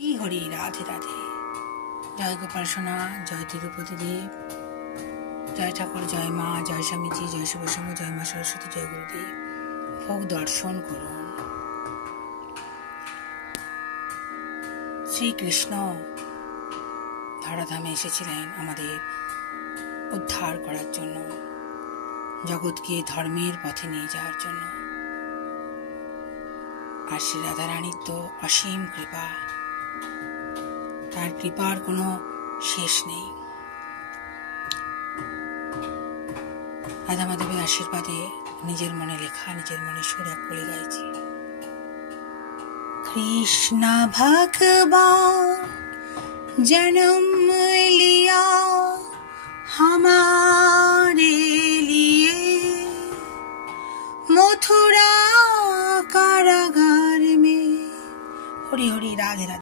হরি রাধে রাধে। জয় গোপাল সোনা, জয় তিরুপতি দেব, জয় ঠাকুর, জয় মা, জয় স্বামীজি, জয় শিবসঙ্গ, জয় মা সরস্বতী, জয় গুরুদেব। ভোগ দর্শন করুন। শ্রীকৃষ্ণ ধরাধামে এসেছিলেন আমাদের উদ্ধার করার জন্য, জগৎকে ধর্মের পথে নিয়ে যাওয়ার জন্য। আর শ্রী রাধারানীর তো অসীম কৃপা, তার কৃপার কোনো শেষ নেই। রাধা মাধবের আশীর্বাদে নিজের মনে লেখা, নিজের মনে সুর এক করে গাইছি। কৃষ্ণ ভগবান জন্ম লিয়া हमारे लिए, मथुरा कारागार में। हरि हरि राधे राधे।